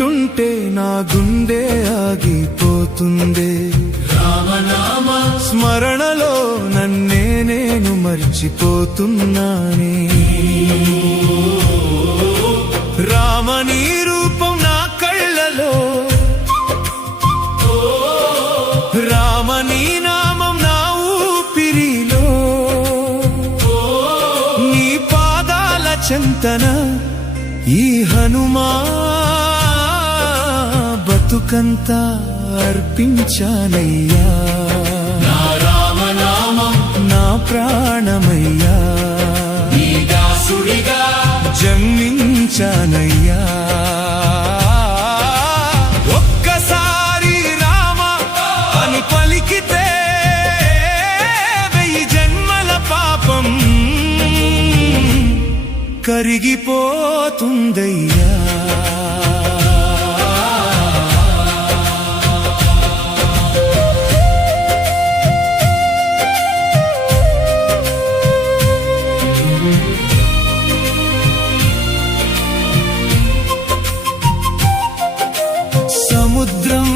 వింటుంటే నా గుండె ఆగిపోతుందే. రామనామ స్మరణలో నన్నే నేను మర్చిపోతున్నానే. రామని రూపం నా కళ్ళలో, రామని నామం నా ఊపిరిలో. నీ పాదాల చెంతన ఈ హనుమా బతుకంతా అర్పించానయ్యా. నా రామనామం నా ప్రాణమయ్యా, నీ దాసుడిగా జన్మించానయ్యా. ఒక్కసారి రామ అని పలికితే 1000 జన్మల పాపం కరిగిపోతుందయ్యా. సముద్రం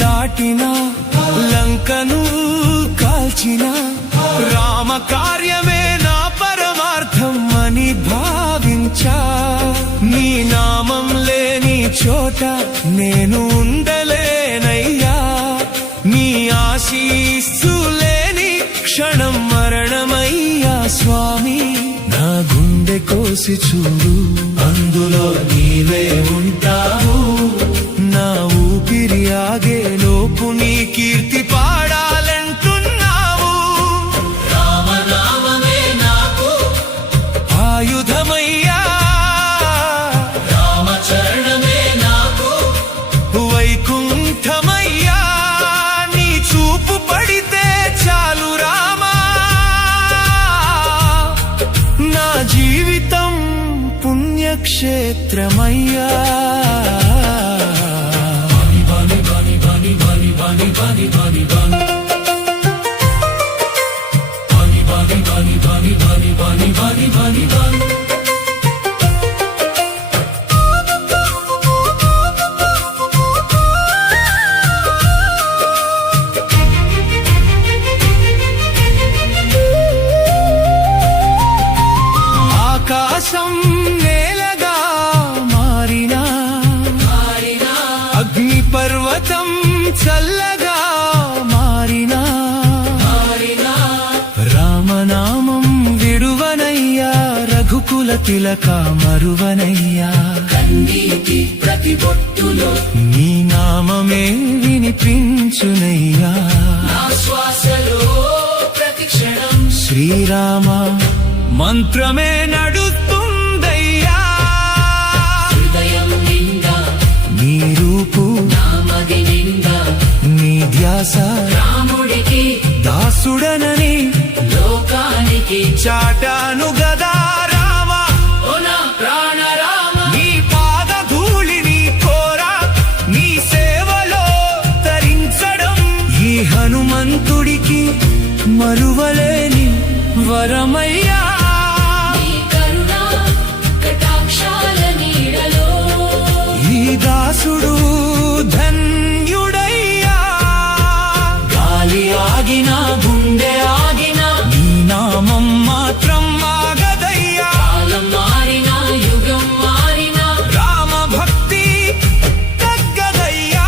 దాటిన లంకను కాల్చిన రామ కార్యమే నా పరమార్థం అని భావించా. నీ నామం లేని చోట నేను ఉండలేనయ్యా. నీ ఆశీస్సు లేని క్షణం మరణమయ్యా. స్వామి నా గుండె కోసి చూడు, అందులో నీవే ఉంటావు. నా ఊపిరి ఆగేలోపు నీ కీర్తి పాడాలంటున్నావు. రామనామమే నాకు ఆయుధమయ్యా, రామచరణమే నాకు వైకుంఠమయ్యా. నీ చూపు పడితే చాలు రామా, నా జీవితం పుణ్యక్షేత్రమయ్యా. ఆకాశం నేలగా మారినా, అగ్ని పర్వతం చల్లగా మారినా, రామనామం విడువనయ్యా. రఘుకుల తిలక మరువనయ్యా. కన్నీటి ప్రతి బొట్టులో నీ నామమే వినిపించునయ్యా. నా శ్వాసలో ప్రతి క్షణం శ్రీరామ మంత్రమే నడుస్తుందయ్యా. హృదయం నిండా నీ రూపు, నామది నిండా నీ ధ్యాస. రాముడికి దాసుడనని లోకానికి చాటాను గదా రామ. ఓ నా ప్రాణ రామ, నీ పాద ధూళిని కోరా, నీ సేవలో తరించడం ఈ హనుమంతుడికి మరువలేని వరమయ్యా. నీ కరుణ కటాక్షాల నీడలో ఈ దాసుడు ధన్యుడయ్యా. గాలి ఆగినా గుండె ఆగినా నీ నామం మాత్రం ఆగదయ్యా. కాలం మారినా యుగం మారినా రామ భక్తి తగ్గదయ్యా.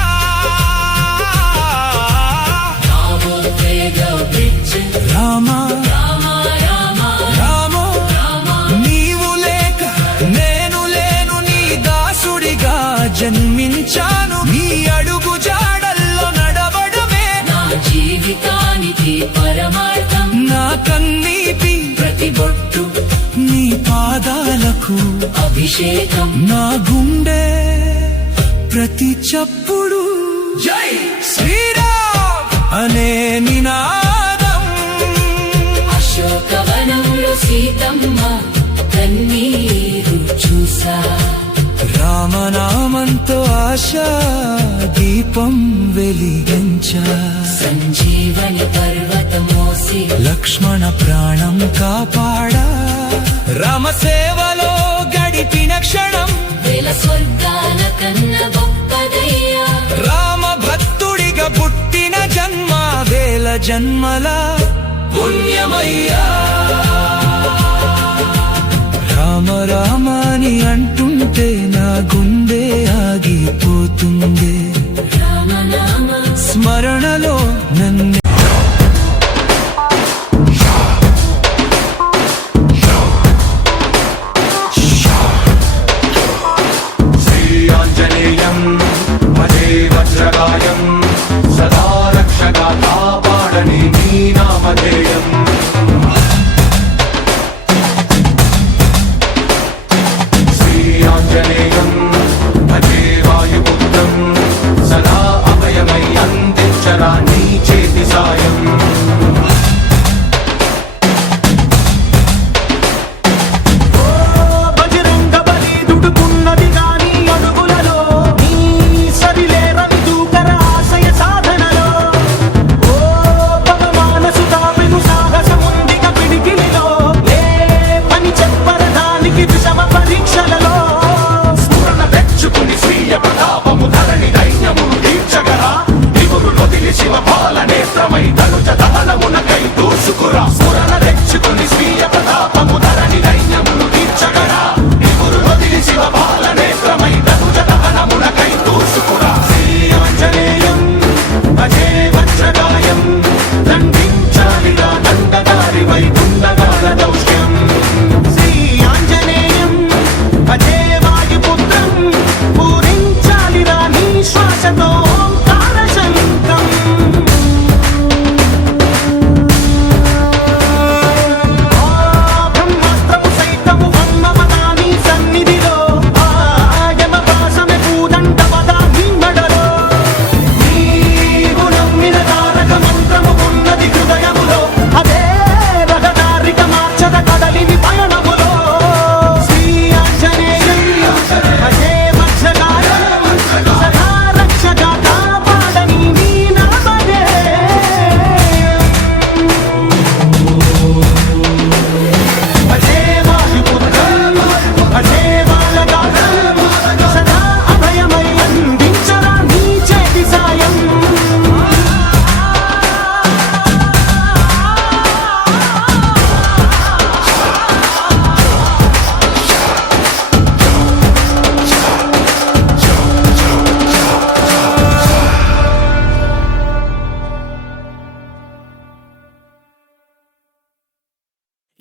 నామోపేగ బ్రిడ్జ్ రామ రామ రామ రామో, రామ. నీవు లేక నేను లేను. నీ దాసుడిగా జన్మించాను. నీ అడుగు జాడల్లో నడవడమే నా జీవితానికి పరమార్థం. నా కన్నీటి ప్రతి బొట్టు నీ పాదాలకు అభిషేకం. నా గుండె ప్రతి చప్పుడు జై శ్రీరామ్ అనే నినాదం. అశోకవనంలో సీతమ్మ కన్నీరు చూసా. రామనామంతో ఆశా దీపం వెలిగించా. సంజీవని పర్వతం మోసి లక్ష్మణ ప్రాణం కాపాడా. రామ సేవలో గడిపిన క్షణం వేల స్వర్గాల కన్న జన్మల పుణ్యమయ్యా. రామ రామాని అంటుంటే నా గుండె ఆగిపోతుంది. స్మరణలో నన్ను సదా రక్షగా కాపాడని నీ నామధేయం. శ్రీ ఆంజనేయం భజే వాయుపుత్రం సదా అభయమై అందించరా నీ చేతి సాయం.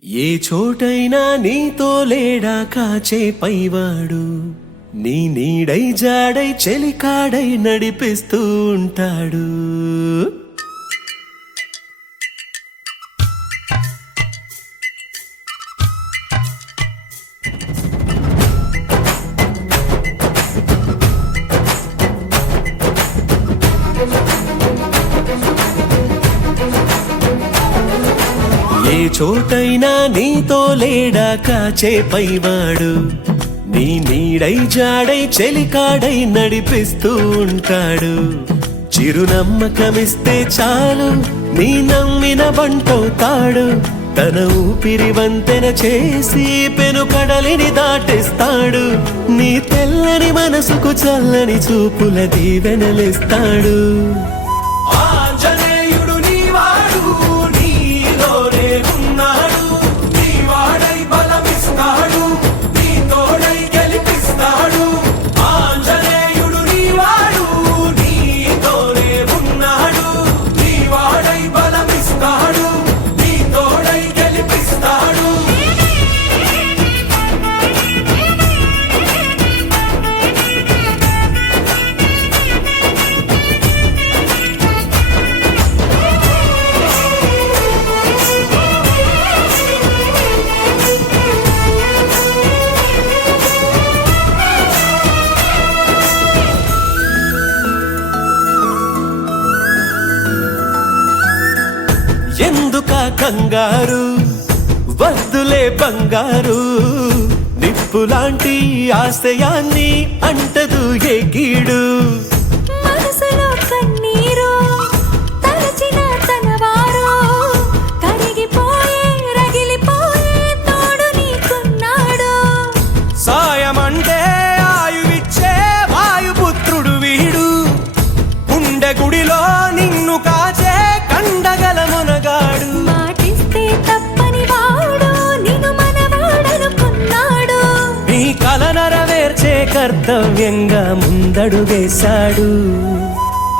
ఏ చోటైనా నీతో లేడా కాచే పైవాడు, నీ నీడై జాడై చెలికాడై నడిపిస్తూ ఉంటాడు. ఏ చోటైనా నీతో లేడా కాచే పైవాడు, నీ నీడై జాడై చెలికాడై నడిపిస్తూ ఉంటాడు. చిరునమ్మకమిస్తే చాలు నీ నమ్మిన బంటవుతాడు. తన ఊపిరి వంతెన చేసి పెనుకడలిని దాటిస్తాడు. నీ తెల్లని మనసుకు చల్లని చూపుల దీవెనలిస్తాడు. ఎందుక కంగారు వద్దులే బంగారు, నిప్పులాంటి ఆశయాన్ని అంటదు ఏ కీడు. మనసులో కన్నీరు తలచిన తనవారు, కరిగిపోయే రగిలిపోయే తోడు నీకున్నాడు. సాయమంటే ఆయువిచ్చే వాయుపుత్రుడు వీడు, గుండె గుడిలో నిన్ను కాచే కండగల కర్తవ్యంగా ముందడుగేశాడు.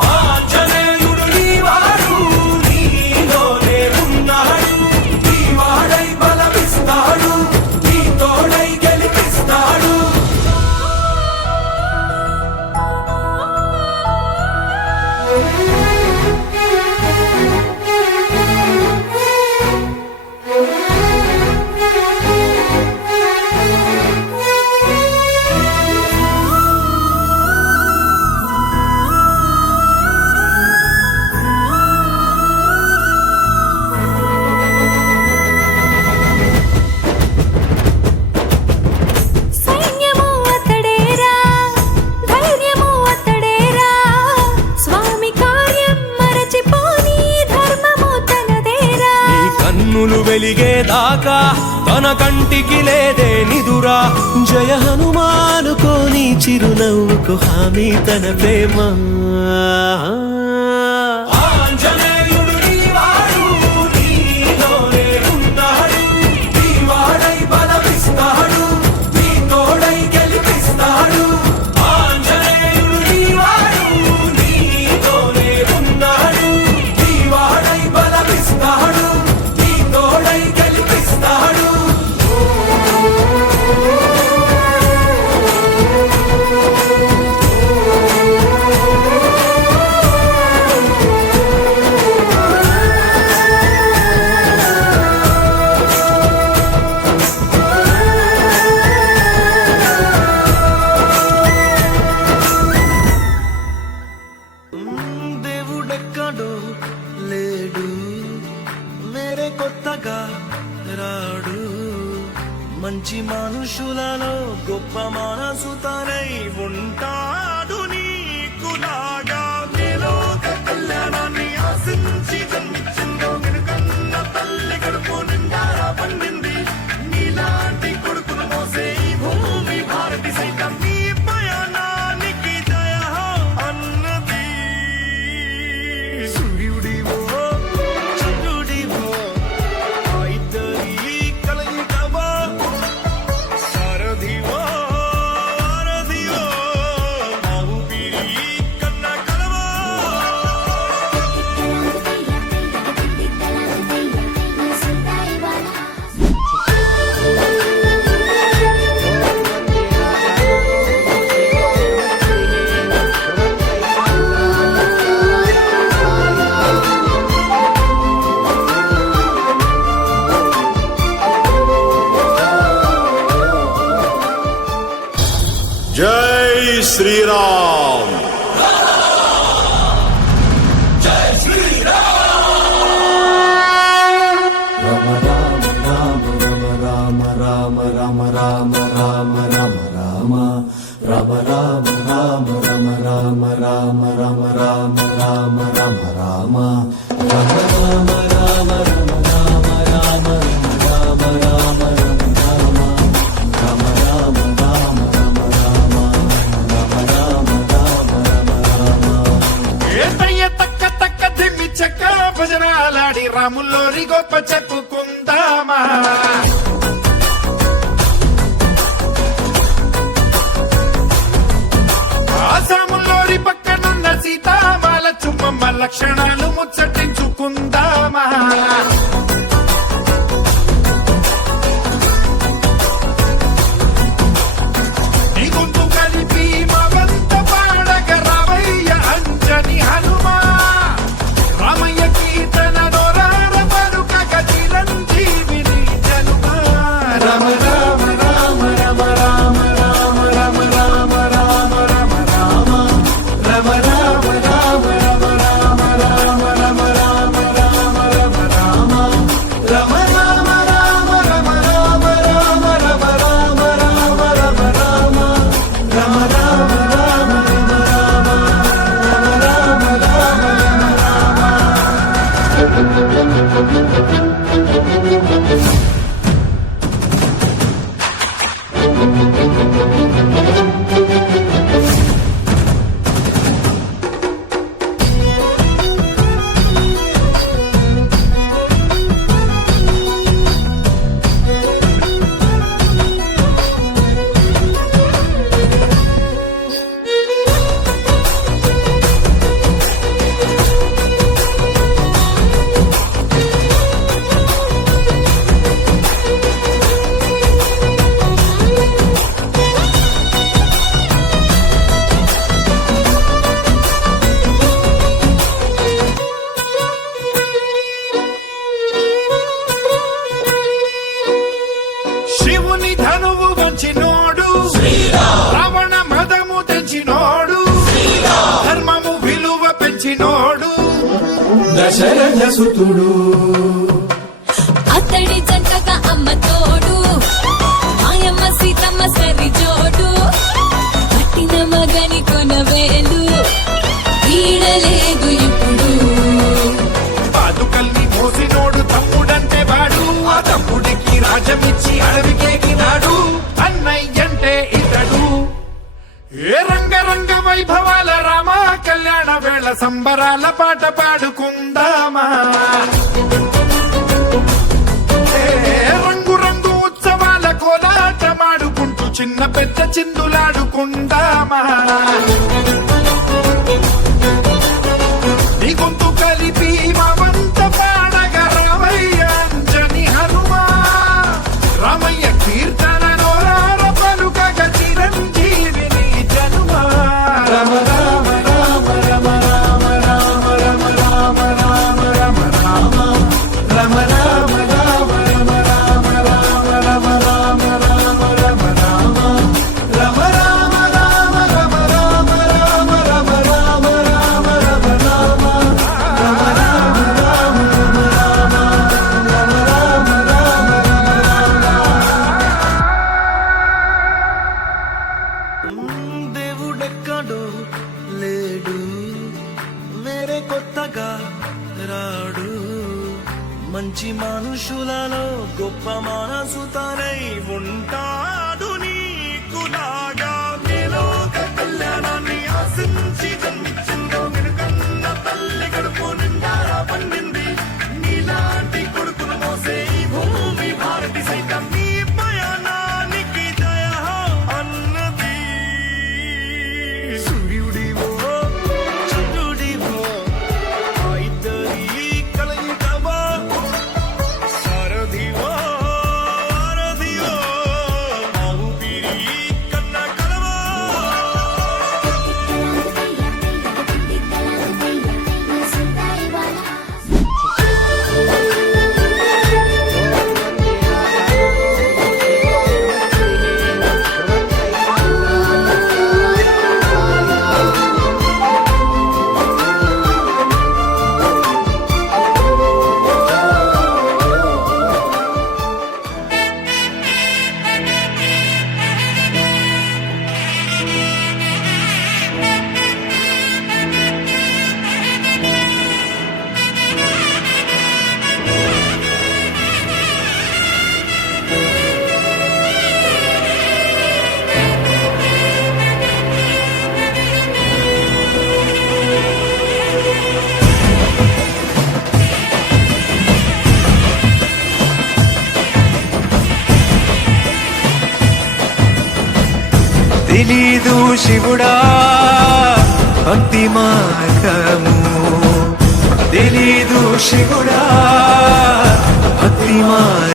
ఆంజనేయుడు నీవాడు, నీలోనే ఉన్నాడు. నీవాడై బలమిస్తాడు, నీ తోడై గెలిపిస్తాడు. సైన్యము అతడేరా, ధైర్యము అతడేరా, స్వామి కార్యం మరచిపోని ధర్మము తనదేరా. నీ కన్నులు వెలిగేదాకా తన కంటికి లేదే నిదురా. జయ హనుమానుకోని చిరునవ్వుకు హామీ తన ప్రేమ. ఆంజనేయుడు నీవాడు, నీలోనే ఉన్నాడు. నీవాడై బలమిస్తాడు, నీ తోడై గెలిపిస్తాడు. ఆంజనేయుడు నీవాడు, నీలోనే ఉన్నాడు. నీవాడై బలమిస్తాడు, నీ తోడై గెలిపిస్తాడు. దేవుడెక్కడో లేడు, వేరే కొత్తగా రాడు. మంచి మనుషులలో గొప్ప మనసు తనై ఉంటాడు. నీకులాగా లోక కళ్యాణాన్ని ఆశించి జన్మించిందో వెనుకన్న తల్లి కడుపు నిండారా పండింది. నీలాంటి కొడుకును మోసే ఈ భూమి భారతి సైతం నీ పయనానికి జయ అన్నది. సూర్యుడివో చంద్రుడివో ఆ ఇద్దరి కలయికవో, సారథివో వారధివో ఆ ఊపిరి కన్న కలవో. జై శ్రీరామ్. ఏతయ్య తక్క తక్క దిమ్మి చెక్క భజనాలాడి రాముల్లోరి గొప్ప చెప్పుకుందామా. ఆసాముల్లోరి పక్కనున్న సీతామాల చుమ్మమ్మ లక్షణాలు ముచ్చటించుకుందామా. నీ గొంతు కలిపి మా వంత పాడగ రావయ్య అంజని హనుమా. రామయ్య కీర్తన నోరార పలుకగ చిరంజీవిని జయ ధనువు వంచినోడు రావణ మదము తెంచినోడు ధర్మము విలువ పెంచినోడు దశరథ సుతుడు అతడి జంటగా అమ్మ తోడు మాయమ్మ సీతమ్మ సరి జోడు పట్టిన మగని కొనవేలు వీడలేదు ఇప్పుడు పాదుకల్ని మోసినోడు తమ్ముడంటే వాడు ఆ తమ్ముడికి రాజమిచ్చి అడవికేకినాడు అన్నయ్యంటే ఇతడు ఏ రంగరంగ వైభవాల రామ కళ్యాణ వేళ సంబరాల పాట పాడుకుందామా ఏ రంగు రంగు ఉత్సవాల కోలాటమాడుకుంటూ చిన్న పెద్ద చిందులాడుకుందామా నీ గొంతు కలిపి మా వంత పాడగ రామయ్య అంజని హనుమా రామయ్య కీర్తన నోరార పలుకగ చిరంజీవిని జనుమా రమ రామ రామ రమ రామ రామ రమ రామ రామ రమ రామ రమ రామ రామ రమ రామ రామ రమ రామ రామ రమ రామ రమ రామ రామ రమ రామ రామ రమ రామ రామ రమ రామ దేవుడెక్కడో లేడు వేరే కొత్తగా రాడు మంచి మనుషులలో గొప్ప మనసు తనై ఉంటాడు నీకులాగా నీలోక కళ్యాణాన్ని ఆశించి జన్మించిందో వెనుకన్న తల్లి కడుపు నిండారా పండింది నీలాంటి కొడుకును మోసే ఈ భూమి భారతి సైతం నీ పయనానికి జయ అన్నది సూర్యుడివో చంద్రుడివో ఆ ఇద్దరి కలయికవా సారథివో వారధివో ఆ ఊపిరి కన్న కలవా తెలీదు శివుడా భక్తి మార్గము తెలీదు శివుడా భక్తి మార్గము